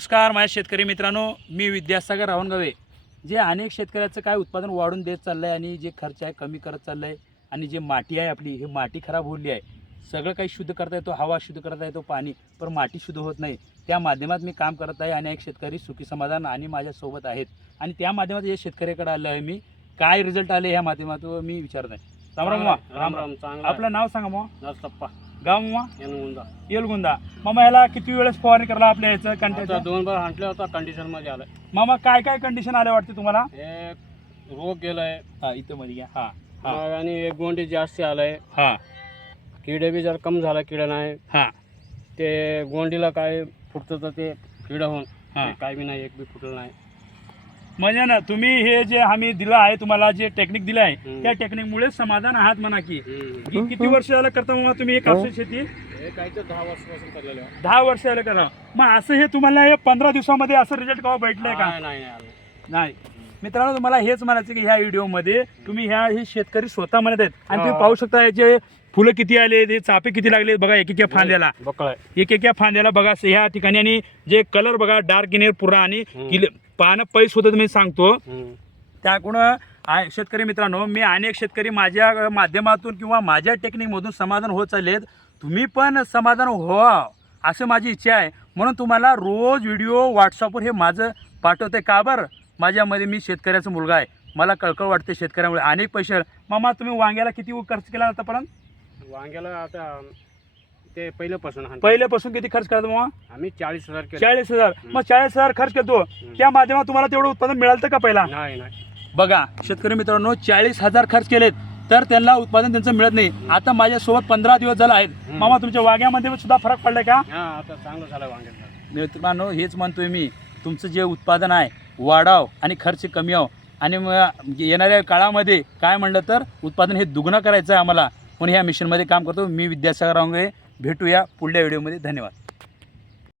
नमस्कार माझ्या शेतकरी मित्रांनो मी विद्यासागर रावणगावे. जे अनेक शेतकऱ्याचं काय उत्पादन वाढून देत चाललं आहे आणि जे खर्च आहे कमी करत चाललं आहे आणि जे माती आहे आपली ही माती खराब होली आहे. सगळं काही शुद्ध करता येतो हवा शुद्ध करता येतो पाणी पण माती शुद्ध होत नाही. त्या माध्यमात मी काम करत आहे अनेक शेतकरी सुखी समाधान आणि माझ्यासोबत आहेत. आणि त्या माध्यमात या शेतकऱ्याकडे आलं आहे मी. काय रिझल्ट आले ह्या माध्यमातून मी विचारत आहे राम राम. राम. राम चांगला आपलं नाव सांगा मग नसतप्पा गाव मामा येऊन येलगुंदा. मामा ह्याला किती वेळेस फवारणी करला आपल्या याचं आता दोन बार हांटले होता कंडिशनमध्ये आलाय. मामा काय काय कंडिशन आले वाटते तुम्हाला? एक रोग गेलाय. हा इथं मध्ये घ्या. हा हा. आणि एक गोंडी जास्त आलाय. हा. किडे बी जर कम झाला किडा नाही. हा. ते गोंडीला काय फुटतं तर ते किडा होऊन. हा. ते काय बी नाही एक बी फुटलं नाही. म्हणजे ना तुम्ही हे जे आम्ही दिलं आहे तुम्हाला जे टेक्निक दिलं आहे. त्या टेक्निकमुळे समाधान आहात म्हणा की. किती वर्ष झालं करता मग तुम्ही हे कापसाची शेती? हे तर दहा वर्ष झालं करा. मग असं हे तुम्हाला हे पंधरा दिवसामध्ये असं रिझल्ट केव्हा भेटलंय का? नाही मित्रांनो तुम्हाला हेच म्हणायचं की ह्या व्हिडिओमध्ये तुम्ही ह्या हे शेतकरी स्वतः म्हणत आहेत. आणि तुम्ही. पाहू शकता याचे फुलं किती आले ते चापे किती लागले बघा एक एक फांद्याला. एक एका फांद्याला बघा ह्या ठिकाणी आणि जे कलर बघा डार्क इनेर पुरा आणि पानं पैस होतं मी सांगतो. त्याकडून शेतकरी मित्रांनो मी अनेक शेतकरी माझ्या माध्यमातून किंवा माझ्या टेक्निकमधून समाधान होत चाललेत. तुम्ही पण समाधान व्हा असं माझी इच्छा आहे. म्हणून तुम्हाला रोज व्हिडिओ व्हॉट्सअपवर हे माझं पाठवते का बरं? माझ्यामध्ये मी शेतकऱ्याचा मुलगा आहे. मला कळकळ वाटते शेतकऱ्यामुळे. अनेक पैसे. मामा तुम्ही वांग्याला किती खर्च केला आतापर्यंत? वांग्याला आता ते पहिल्यापासून. पहिल्यापासून किती खर्च करतो मामा? आम्ही चाळीस हजार केले. चाळीस हजार. मग चाळीस हजार खर्च करतो. त्या माध्यमात तुम्हाला तेवढं उत्पादन मिळालं का पहिला? नाही नाही. बघा शेतकरी मित्रांनो चाळीस हजार खर्च केलेत तर त्यांना उत्पादन त्यांचं मिळत नाही. आता माझ्यासोबत पंधरा दिवस झाला आहेत. मामा तुमच्या वाग्यामध्ये सुद्धा फरक पडलाय का? हा आता चांगलं झालं वांग्याचं. मित्रांनो हेच म्हणतोय मी. तुमचं जे उत्पादन आहे वाढाव आणि खर्च कमी आव आणि मग येणाऱ्या काळामध्ये काय म्हणलं तर उत्पादन हे दुग्न करायचं आहे आम्हाला. म्हणून ह्या मिशनमध्ये काम करतो. मी विद्यासागर रांगे भेटूया पुढल्या व्हिडिओमध्ये. धन्यवाद.